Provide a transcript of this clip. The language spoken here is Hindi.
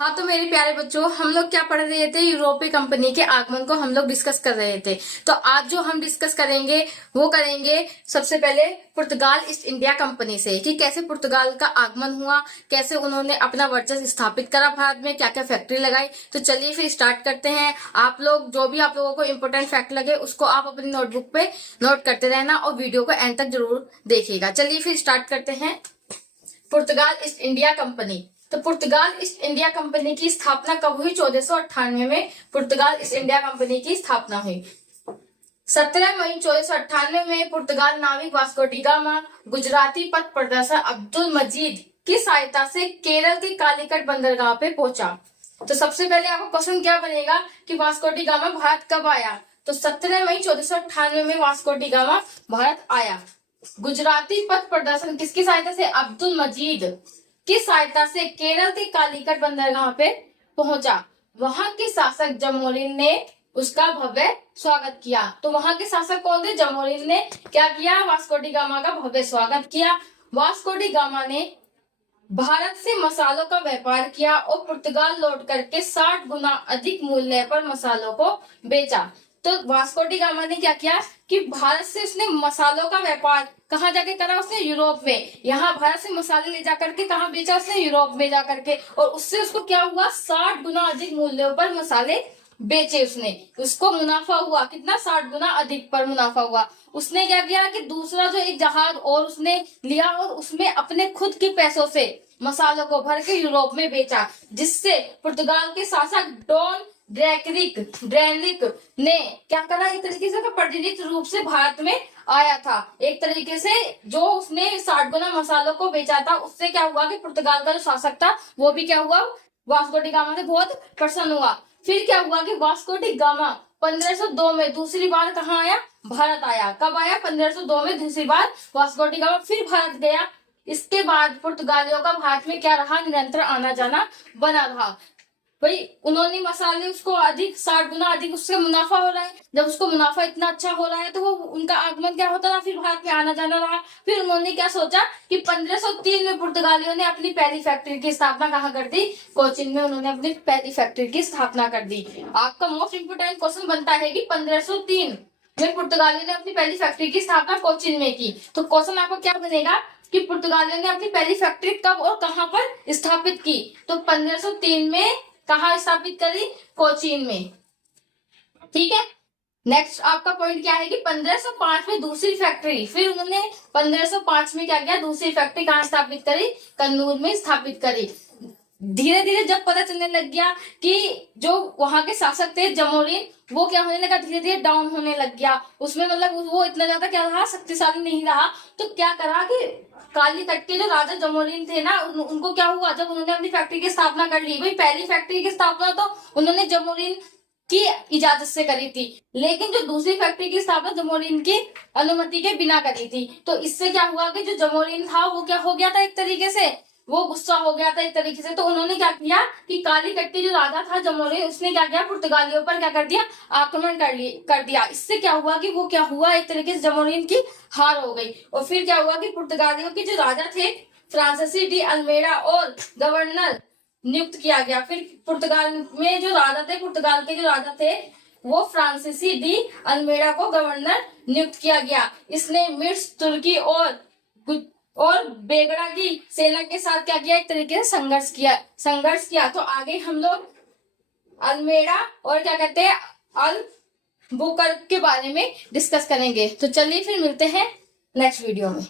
हाँ, तो मेरे प्यारे बच्चों, हम लोग क्या पढ़ रहे थे? यूरोपीय कंपनी के आगमन को हम लोग डिस्कस कर रहे थे। तो आज जो हम डिस्कस करेंगे वो करेंगे सबसे पहले पुर्तगाल ईस्ट इंडिया कंपनी से, कि कैसे पुर्तगाल का आगमन हुआ, कैसे उन्होंने अपना वर्चस्व स्थापित करा भारत में, क्या क्या फैक्ट्री लगाई। तो चलिए फिर स्टार्ट करते हैं। आप लोग जो भी आप लोगों को इम्पोर्टेंट फैक्ट लगे उसको आप अपनी नोटबुक पे नोट करते रहना और वीडियो को एंड तक जरूर देखिएगा। चलिए फिर स्टार्ट करते हैं। पुर्तगाल ईस्ट इंडिया कंपनी। तो पुर्तगाल ईस्ट इंडिया कंपनी की स्थापना कब हुई? 1498 में पुर्तगाल ईस्ट इंडिया कंपनी की स्थापना हुई। 17 मई 1498 में पुर्तगाल नाविक वास्को डी गामा गुजराती पथ प्रदर्शक अब्दुल मजीद की सहायता से केरल के कालीकट बंदरगाह पे पहुंचा। तो सबसे पहले आपका क्वेश्चन क्या बनेगा कि वास्को डी गामा भारत कब आया? तो 17 मई 1498 में वास्को डी गामा भारत आया। गुजराती पथ प्रदर्शन किसकी सहायता से? अब्दुल मजीद की सहायता से केरल के कालीकट बंदरगाह पे पहुंचा। वहां के शासक जमोरिन ने उसका भव्य स्वागत किया। तो वहां के शासक कौन थे? जमोरिन ने क्या किया? वास्को डी गामा का भव्य स्वागत किया। वास्को डी गामा ने भारत से मसालों का व्यापार किया और पुर्तगाल लौट करके 60 गुना अधिक मूल्य पर मसालों को बेचा। तो वास्को डी गामा ने क्या किया कि भारत से उसने मसालों का व्यापार कहाँ जाके करा? उसने यूरोप में। यहाँ भारत से मसाले ले जाकर के कहाँ बेचा? उसने यूरोप में जाकर के। और उससे उसको क्या हुआ? 60 गुना अधिक मूल्यों पर मसाले बेचे उसने। उसको मुनाफा हुआ कितना? 60 गुना अधिक पर मुनाफा हुआ। उसने क्या किया कि दूसरा जो एक जहाज और उसने लिया और उसमें अपने खुद के पैसों से मसालों को भर के यूरोप में बेचा, जिससे पुर्तगाल के शासक डॉन ड्रेनरिक ने क्या करा? एक तरीके से प्रतिनिधि रूप से भारत में आया था। एक तरीके से जो उसने 60 गुना मसालों को बेचा था, उससे क्या हुआ कि पुर्तगाल का जो शासक था वो भी क्या हुआ? वास्को डी गामा से बहुत प्रसन्न हुआ। फिर क्या हुआ कि वास्को डी गामा 1502 में दूसरी बार कहाँ आया? भारत आया। कब आया? 1502 में दूसरी बार वास्को डी गामा फिर भारत गया। इसके बाद पुर्तगालियों का भारत में क्या रहा? निरंतर आना जाना बना रहा। भाई उन्होंने मसाले उसको अधिक 60 गुना अधिक उससे मुनाफा हो रहा है। जब उसको मुनाफा इतना अच्छा हो रहा है तो वो उनका आगमन क्या होता रहा? फिर भारत में आना जाना रहा। फिर उन्होंने क्या सोचा कि 1503 में पुर्तगालियों ने अपनी पहली फैक्ट्री की स्थापना कहाँ कर दी? कोचीन में उन्होंने अपनी पहली फैक्ट्री की स्थापना कर दी। आपका मोस्ट इंपोर्टेंट क्वेश्चन बनता है कि 1503 में पुर्तगालियों ने अपनी पहली फैक्ट्री की स्थापना कोचीन में की। तो क्वेश्चन आपका क्या बनेगा कि पुर्तगालियों ने अपनी पहली फैक्ट्री कब और कहां पर स्थापित की? तो 1503 में कहा स्थापित करी? कोचीन में। ठीक है। नेक्स्ट आपका पॉइंट क्या है कि 1505 में दूसरी फैक्ट्री, फिर उन्होंने 1505 में क्या किया? दूसरी फैक्ट्री कहाँ स्थापित करी? कन्नूर में स्थापित करी। धीरे धीरे जब पता चलने लग गया कि जो वहां के शासक थे जमोरिन, वो क्या होने लगा? धीरे धीरे डाउन होने लग गया। उसमें मतलब वो इतना ज्यादा क्या रहा? शक्तिशाली नहीं रहा। तो क्या करा कि कालीकट के जो राजा जमोरिन थे ना, उनको क्या हुआ? जब उन्होंने अपनी फैक्ट्री की स्थापना कर ली, भाई पहली फैक्ट्री की स्थापना तो उन्होंने जमोरिन की इजाजत से करी थी, लेकिन जो दूसरी फैक्ट्री की स्थापना जमोरिन की अनुमति के बिना करी थी। तो इससे क्या हुआ कि जो जमोरिन था वो क्या हो गया था? एक तरीके से वो गुस्सा हो गया था एक तरीके से। तो उन्होंने क्या किया कि कालीकट के जो राजा था जमोरिन, उसने क्या किया? पुर्तगालियों पर क्या कर दिया? आक्रमण कर दिया। इससे क्या हुआ कि वो क्या हुआ? एक तरीके से जमोरिन की हार हो गई। और फिर क्या हुआ कि पुर्तगालियों के जो राजा थे फ्रांसिसी डी अल्मेडा और गवर्नर नियुक्त किया गया। फिर पुर्तगाल में जो राजा थे, पुर्तगाल के जो राजा थे, वो फ्रांसिसी डी अल्मेडा को गवर्नर नियुक्त किया गया। इसने मिर्च तुर्की और बेगड़ा की सेना के साथ क्या किया? एक तरीके से संघर्ष किया। तो आगे हम लोग अल्मेडा और क्या कहते हैं अल बुकर के बारे में डिस्कस करेंगे। तो चलिए फिर मिलते हैं नेक्स्ट वीडियो में।